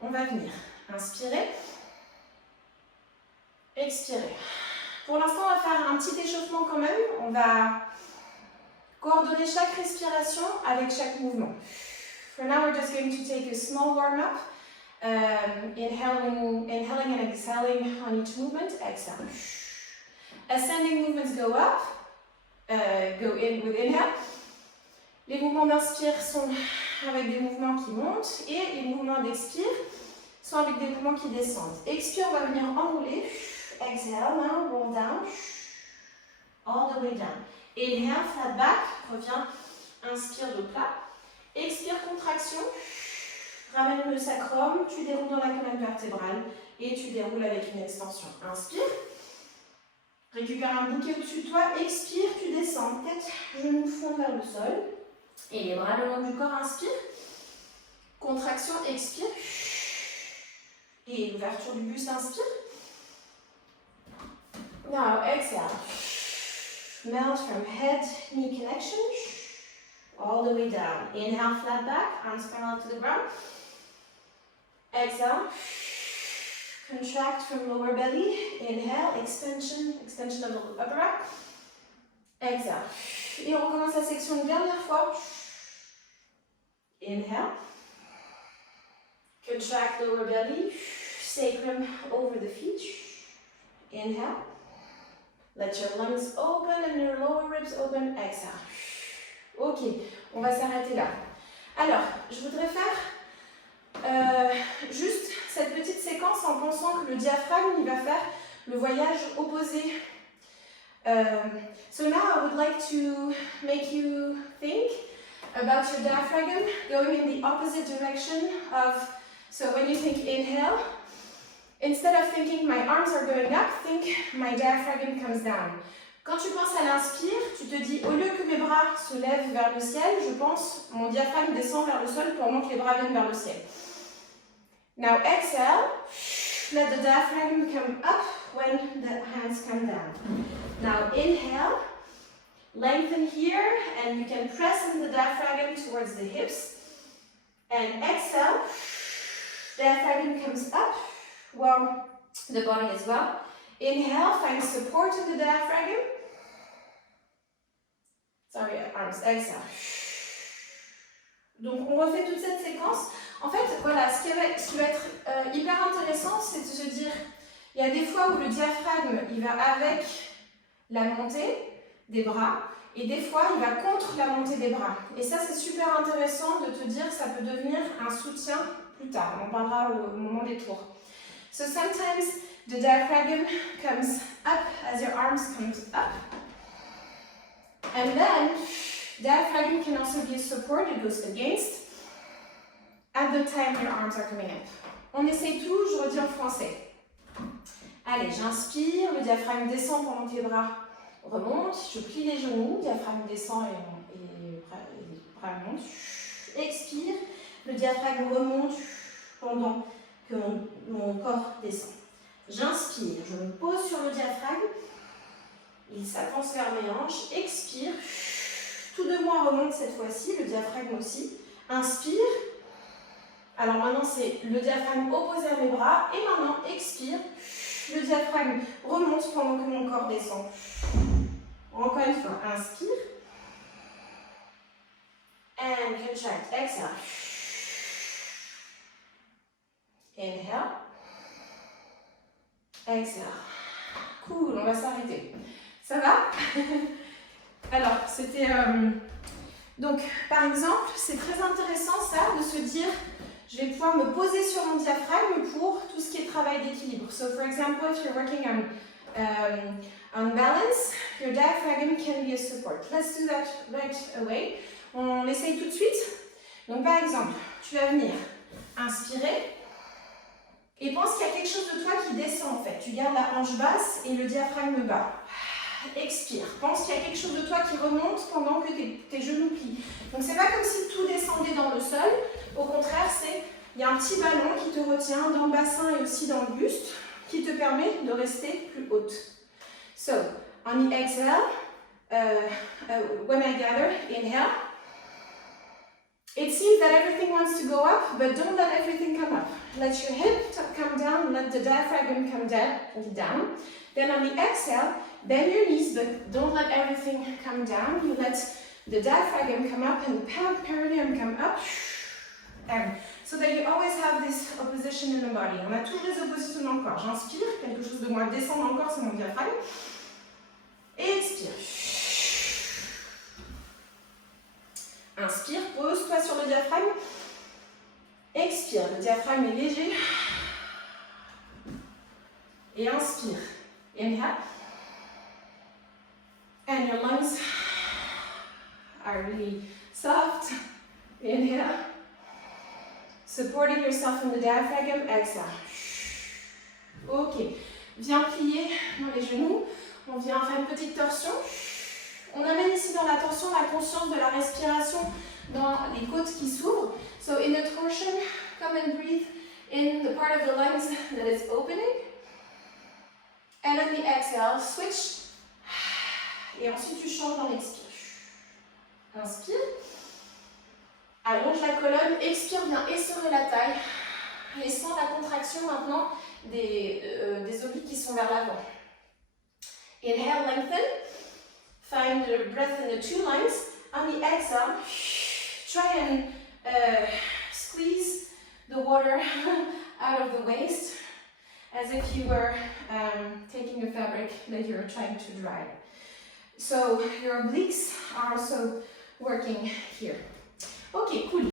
On va venir inspirer, expirer. Pour l'instant, on va faire un petit échauffement quand même. On va coordonner chaque respiration avec chaque mouvement. For now, we're just going to take a small warm-up. Inhaling and exhaling on each movement. Exhale. Ascending movements go up. Go in with inhale. Les mouvements d'inspire sont avec des mouvements qui montent et les mouvements d'expire sont avec des mouvements qui descendent. Expire, on va venir enrouler. Exhale, now roll down. All the way down. Inhale, flat back. Reviens, inspire de plat. Expire, contraction. Ramène le sacrum, tu déroules dans la colonne vertébrale et tu déroules avec une extension. Inspire. Récupère un bouquet au-dessus de toi. Expire, tu descends. Tête, genoux, fond vers le sol. Et les bras le long du corps, inspire. Contraction, expire. Et l'ouverture du buste, inspire. Now, exhale. Melt from head, knee connection. All the way down. Inhale, flat back, arms parallel to the ground. Exhale. Contract from lower belly. Inhale, extension of the upper back. Exhale. Et on recommence la section une dernière fois. Inhale. Contract lower belly. Sacrum over the feet. Inhale. Let your lungs open and your lower ribs open. Exhale. Ok, on va s'arrêter là. Alors, je voudrais faire juste cette petite séquence en pensant que le diaphragme, il va faire le voyage opposé. So now I would like to make you think about your diaphragm going in the opposite direction of, so when you think inhale, instead of thinking my arms are going up, think my diaphragm comes down. Quand tu penses à l'inspire, tu te dis, au lieu que mes bras se lèvent vers le ciel, je pense, mon diaphragme descend vers le sol pendant que les bras viennent vers le ciel. Now exhale, let the diaphragm come up when the hands come down. Now inhale, lengthen here, and you can press in the diaphragm towards the hips. And exhale, diaphragm comes up, well, the body as well. Inhale, find support in the diaphragm. Sorry, arms, exhale. Donc, on refait toute cette séquence. En fait, voilà, ce qui va être hyper intéressant, c'est de se dire, il y a des fois où le diaphragme, il va avec la montée des bras, et des fois, il va contre la montée des bras. Et ça, c'est super intéressant de te dire, ça peut devenir un soutien plus tard. On en parlera au moment des tours. So sometimes the diaphragm comes up as your arms comes up. And then, diaphragm can also be a support, it goes against, at the time your arms are coming up. On essaye tout, je redis en français. Allez, j'inspire, le diaphragme descend pendant que les bras remontent, je plie les genoux, diaphragme descend et les bras montent. Expire, le diaphragme remonte pendant que mon corps descend. J'inspire, je me pose sur le diaphragme, il s'avance vers mes hanches, expire, tout de moi remonte cette fois-ci, le diaphragme aussi, inspire, alors maintenant c'est le diaphragme opposé à mes bras, et maintenant expire, le diaphragme remonte pendant que mon corps descend. Encore une fois, inspire, and contract, exhale, inhale, exhale. Cool, on va s'arrêter. Ça va? Alors, c'était... Donc, par exemple, c'est très intéressant ça, de se dire, je vais pouvoir me poser sur mon diaphragme pour tout ce qui est travail d'équilibre. So, for example, if you're working on balance, your diaphragm can be a support. Let's do that right away. On l'essaye tout de suite. Donc, par exemple, tu vas venir inspirer. Et pense qu'il y a quelque chose de toi qui descend en fait. Tu gardes la hanche basse et le diaphragme bas. Expire. Pense qu'il y a quelque chose de toi qui remonte pendant que tes genoux plient. Donc c'est pas comme si tout descendait dans le sol. Au contraire, il y a un petit ballon qui te retient dans le bassin et aussi dans le buste qui te permet de rester plus haute. So, on the exhale, when I gather, inhale. It seems that everything wants to go up, but don't let everything come up. Let your hip come down, let the diaphragm come down. Then on the exhale, bend your knees, but don't let everything come down. You let the diaphragm come up and the perineum come up. And so that you always have this opposition in the body. On a toujours des oppositions dans le corps. J'inspire, quelque chose de moi descend dans le corps, c'est mon diaphragme. Et expire. Inspire, pose-toi sur le diaphragme. Expire, le diaphragme est léger. Et inspire. Inhale. And your lungs are really soft. Inhale. Supporting yourself in the diaphragm. Exhale. Ok. Viens plier dans les genoux. On vient faire une petite torsion. On amène ici dans la torsion la conscience de la respiration dans les côtes qui s'ouvrent. So in the torsion, come and breathe in the part of the lungs that is opening. And on the exhale, switch. Et ensuite tu changes dans l'expire. Inspire. Allonge la colonne. Expire, viens essorer la taille. Et sens la contraction maintenant des obliques qui sont vers l'avant. Inhale, lengthen. Find the breath in the two lines. On the exhale, try and squeeze the water out of the waist as if you were taking a fabric that you're trying to dry. So your obliques are also working here. Ok, cool.